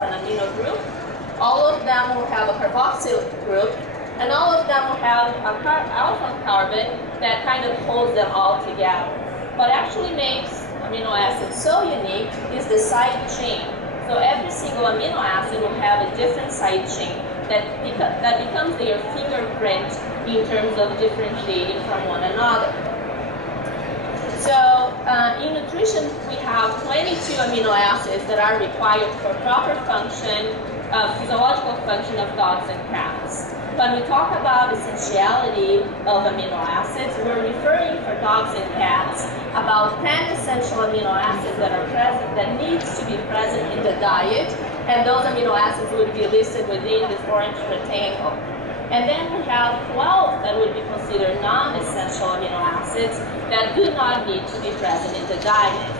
an amino group. All of them will have a carboxyl group, and all of them will have a alpha carbon that kind of holds them all together. What actually makes amino acids so unique is the side chain. So every single amino acid will have a different side chain that becomes their fingerprint in terms of differentiating from one another. So in nutrition, we have 22 amino acids that are required for proper function, physiological function of dogs and cats. When we talk about essentiality of amino acids, we're referring for dogs and cats about 10 essential amino acids that are present, that needs to be present in the diet, and those amino acids would be listed within this orange rectangle. And then we have 12 that would be considered non-essential amino acids that do not need to be present in the diet.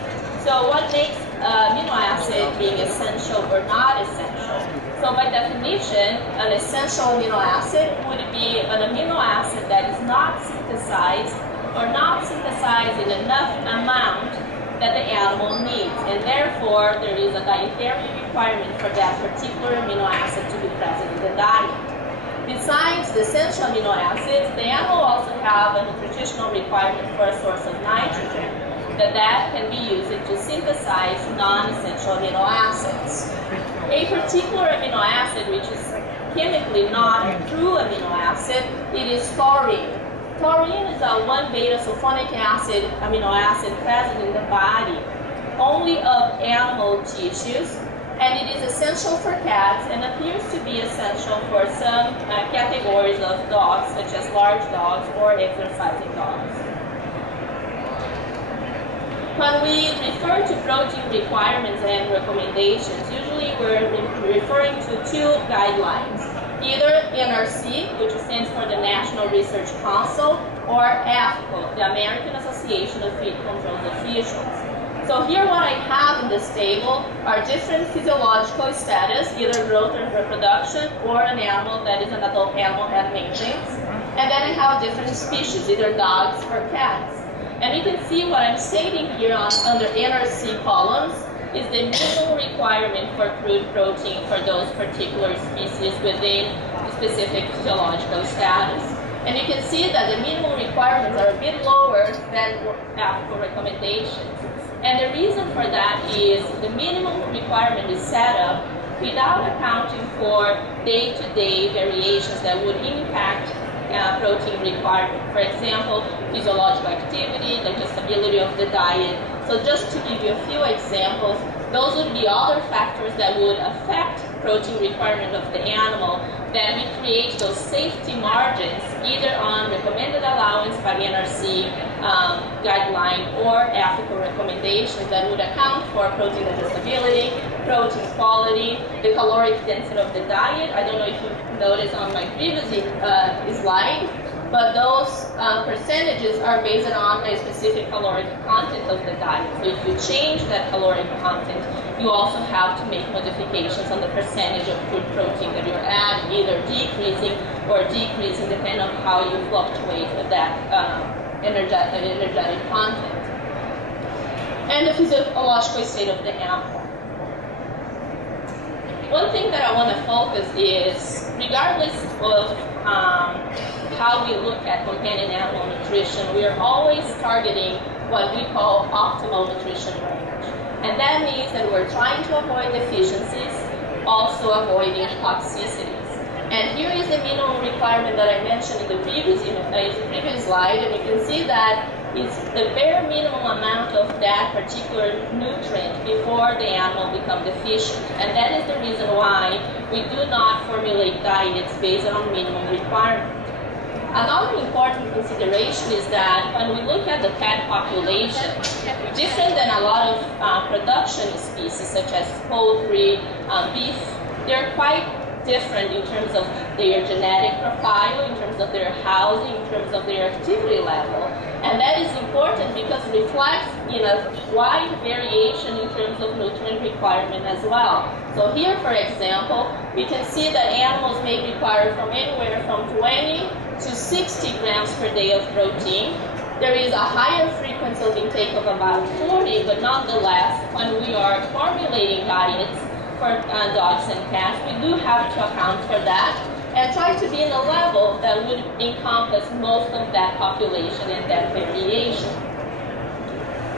So what makes amino acid being essential or not essential? So by definition, an essential amino acid would be an amino acid that is not synthesized or not synthesized in enough amount that the animal needs, and therefore there is a dietary requirement for that particular amino acid to be present in the diet. Besides the essential amino acids, the animal also have a nutritional requirement for a source of nitrogen, that can be used to synthesize non-essential amino acids. A particular amino acid, which is chemically not a true amino acid, it is taurine. Taurine is a 1-beta sulfonic acid amino acid present in the body, only of animal tissues, and it is essential for cats and appears to be essential for some categories of dogs, such as large dogs or exercising dogs. When we refer to protein requirements and recommendations, usually we're referring to two guidelines, either NRC, which stands for the National Research Council, or AFCO, the American Association of Feed Control Officials. So here what I have in this table are different physiological status, either growth or reproduction, or an animal that is an adult animal at maintenance. And then I have different species, either dogs or cats. And you can see what I'm stating here under NRC columns is the minimum requirement for crude protein for those particular species within specific physiological status. And you can see that the minimum requirements are a bit lower than AFCO recommendations. And the reason for that is the minimum requirement is set up without accounting for day-to-day variations that would impact protein requirement. For example, physiological activity, digestibility of the diet. So just to give you a few examples, those would be other factors that would affect protein requirement of the animal. Then we create those safety margins either on recommended allowance by NRC guideline or ethical recommendations that would account for protein digestibility, protein quality, the caloric density of the diet. I don't know if you noticed on my previous slide, but those percentages are based on a specific caloric content of the diet. So if you change that caloric content, you also have to make modifications on the percentage of crude protein that you're adding, either decreasing or decreasing depending on how you fluctuate with that energetic content. And the physiological state of the animal. One thing that I want to focus is, regardless of how we look at companion animal nutrition, we are always targeting what we call optimal nutrition range. And that means that we're trying to avoid deficiencies, also avoiding toxicities. And here is the minimum requirement that I mentioned in the previous slide, and you can see that it's the bare minimum amount of that particular nutrient before the animal becomes deficient. And that is the reason why we do not formulate diets based on minimum requirement. Another important consideration is that when we look at the pet population, different than a lot of production species such as poultry, beef, they're quite different in terms of their genetic profile, in terms of their housing, in terms of their activity level. And that is important because it reflects wide variation in terms of nutrient requirement as well. So here, for example, we can see that animals may require from anywhere from 20 to 60 grams per day of protein. There is a higher frequency of intake of about 40, but nonetheless, when we are formulating diets, for dogs and cats, we do have to account for that and try to be in a level that would encompass most of that population and that variation.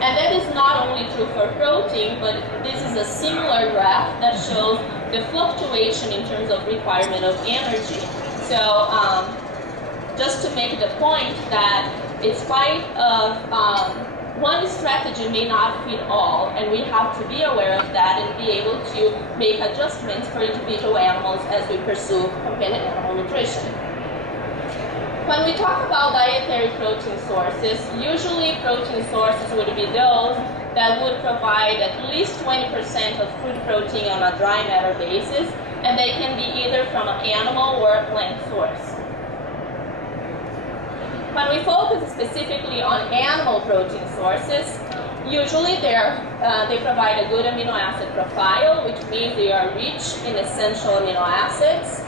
And that is not only true for protein, but this is a similar graph that shows the fluctuation in terms of requirement of energy. So just to make the point that in spite of one strategy may not fit all, and we have to be aware of that and be able to make adjustments for individual animals as we pursue companion animal nutrition. When we talk about dietary protein sources, usually protein sources would be those that would provide at least 20% of food protein on a dry matter basis, and they can be either from an animal or a plant source. When we focus specifically on animal protein sources, usually they provide a good amino acid profile, which means they are rich in essential amino acids.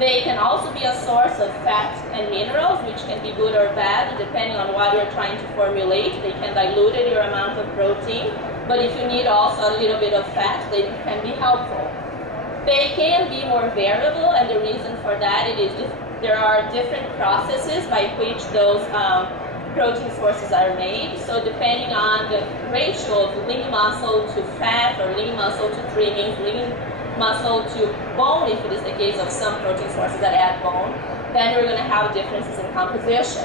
They can also be a source of fat and minerals, which can be good or bad, depending on what you're trying to formulate. They can dilute your amount of protein, but if you need also a little bit of fat, they can be helpful. They can be more variable, and the reason for that is there are different processes by which those protein sources are made. So depending on the ratio of lean muscle to fat or lean muscle to trimmings, lean muscle to bone, if it is the case of some protein sources that add bone, then we're going to have differences in composition.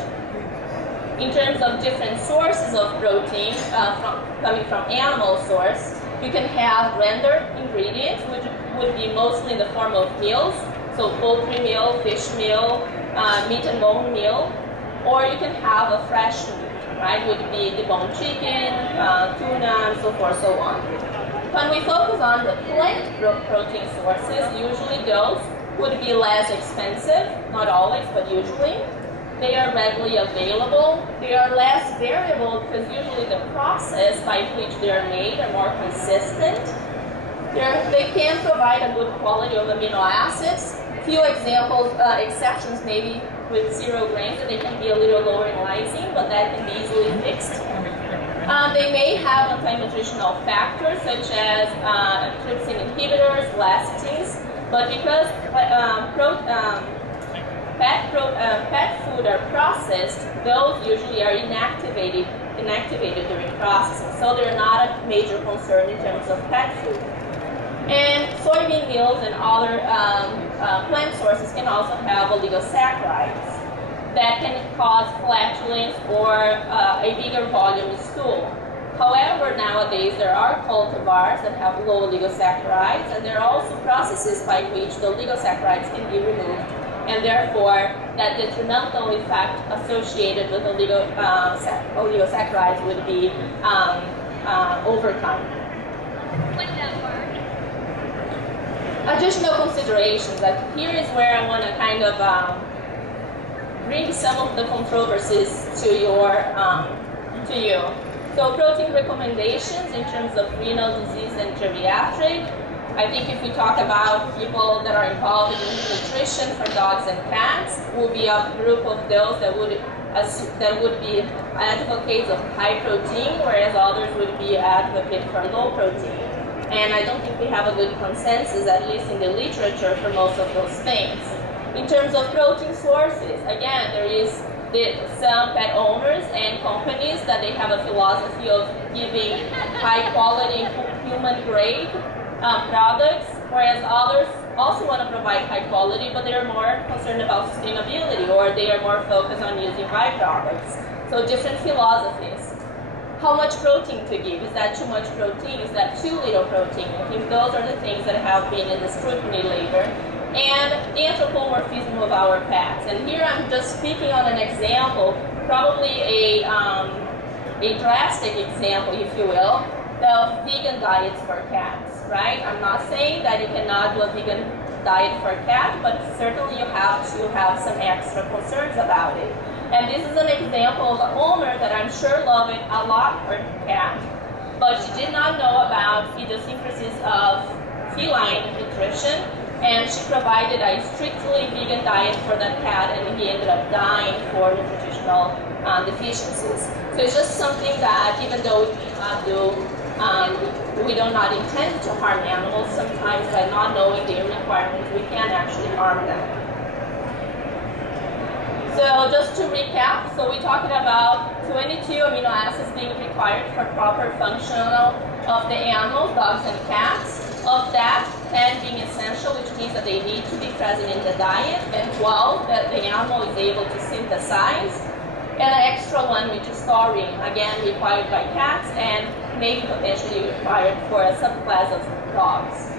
In terms of different sources of protein coming from animal source, you can have rendered ingredients, which would be mostly in the form of meals, so poultry meal, fish meal, meat and bone meal, or you can have a fresh meat, right, would be deboned chicken, tuna, and so forth, so on. When we focus on the plant protein sources, usually those would be less expensive, not always, but usually. They are readily available. They are less variable because usually the process by which they are made are more consistent. They can provide a good quality of amino acids. Few examples, exceptions maybe with 0 grams, and they can be a little lower in lysine, but that can be easily fixed. They may have anti-nutritional factors such as trypsin inhibitors, lecithins, but because pet food are processed, those usually are inactivated during processing, so they're not a major concern in terms of pet food. And soybean meals and other plant sources can also have oligosaccharides that can cause flatulence or a bigger volume stool. However, nowadays there are cultivars that have low oligosaccharides, and there are also processes by which the oligosaccharides can be removed, and therefore that detrimental effect associated with oligosaccharides would be overcome. Additional considerations, like here is where I want to kind of bring some of the controversies to you. So protein recommendations in terms of renal disease and geriatric. I think if we talk about people that are involved in nutrition for dogs and cats, will be a group of those that would be advocates of high protein, whereas others would be advocates for low protein. And I don't think we have a good consensus, at least in the literature, for most of those things. In terms of protein sources, again, there is some pet owners and companies that they have a philosophy of giving high quality human grade products, whereas others also want to provide high quality, but they're more concerned about sustainability, or they are more focused on using byproducts. So different philosophies. How much protein to give? Is that too much protein? Is that too little protein? I think those are the things that have been in the scrutiny later. And the anthropomorphism of our pets. And here I'm just speaking on an example, probably a drastic example, if you will, of vegan diets for cats, right? I'm not saying that you cannot do a vegan diet for a cat, but certainly you have to have some extra concerns about it. And this is an example of an owner that I'm sure loved it a lot for her cat, but she did not know about idiosyncrasies of feline nutrition, and she provided a strictly vegan diet for that cat, and he ended up dying for nutritional deficiencies. So it's just something that, even though we do not intend to harm animals, sometimes sometimes by not knowing their requirements, we can actually harm them. So just to recap, so we talked about 22 amino acids being required for proper functional of the animals, dogs and cats. Of that, 10 being essential, which means that they need to be present in the diet, and 12 that the animal is able to synthesize, and an extra one, which is taurine, again required by cats and maybe potentially required for a subclass of dogs.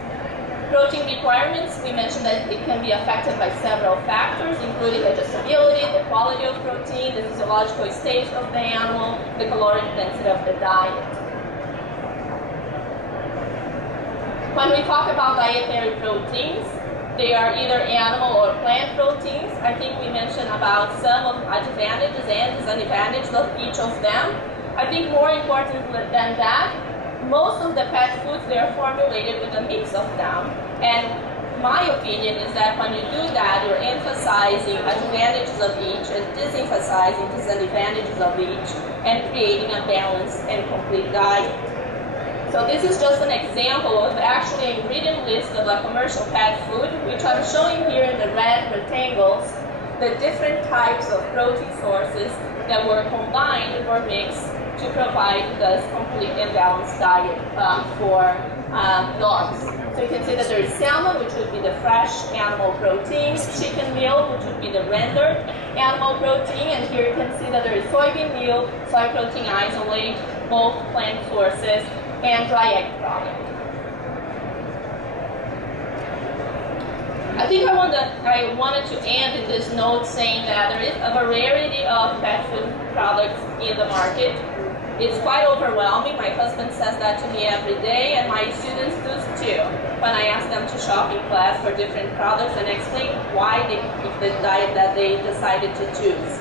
Protein requirements, we mentioned that it can be affected by several factors, including digestibility, the quality of protein, the physiological stage of the animal, the caloric density of the diet. When we talk about dietary proteins, they are either animal or plant proteins. I think we mentioned about some of the advantages and disadvantages of each of them. I think more important than that, most of the pet foods, they are formulated with a mix of them. And my opinion is that when you do that, you're emphasizing advantages of each and disemphasizing disadvantages of each and creating a balanced and complete diet. So this is just an example of actually an ingredient list of a commercial pet food, which I'm showing here in the red rectangles, the different types of protein sources that were combined or mixed to provide this complete and balanced diet for dogs. So you can see that there is salmon, which would be the fresh animal protein, chicken meal, which would be the rendered animal protein, and here you can see that there is soybean meal, soy protein isolate, both plant sources, and dry egg product. I think I wanted to end in this note saying that there is a variety of pet food products in the market. It's quite overwhelming. My husband says that to me every day, and my students do too, when I ask them to shop in class for different products and explain why they pick the diet that they decided to choose.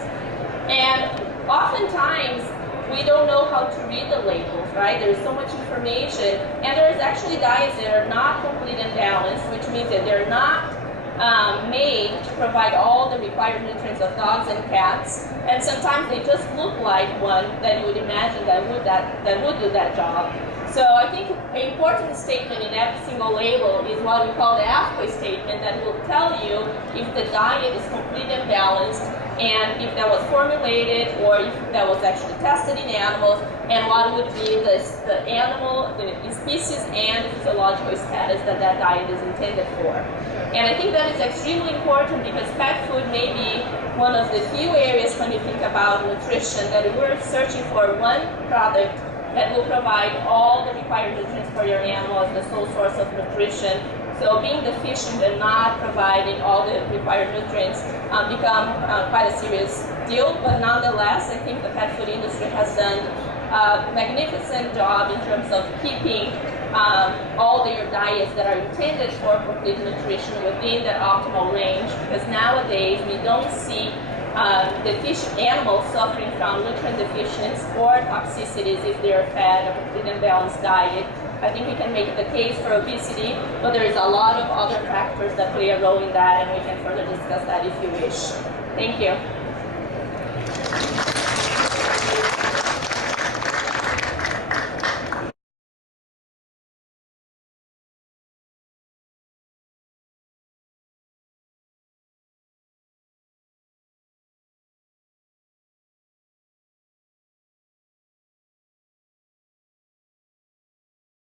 And oftentimes, we don't know how to read the labels, right? There's so much information, and there's actually diets that are not complete and balanced, which means that they're not made to provide all the required nutrients of dogs and cats, and sometimes they just look like one that you would imagine that would do that job. So I think an important statement in every single label is what we call the AFCO statement, that will tell you if the diet is complete and balanced, and if that was formulated or if that was actually tested in animals, and what would be the animal, the species, and the physiological status that that diet is intended for. And I think that is extremely important because pet food may be one of the few areas when you think about nutrition that we're searching for one product that will provide all the required nutrients for your animal as the sole source of nutrition. So being deficient and not providing all the required nutrients become quite a serious deal. But nonetheless, I think the pet food industry has done a magnificent job in terms of keeping all their diets that are intended for complete nutrition within the optimal range. Because nowadays we don't see deficient animals suffering from nutrient deficiencies or toxicities if they are fed a complete and balanced diet. I think we can make the case for obesity, but there is a lot of other factors that play a role in that, and we can further discuss that if you wish. Thank you.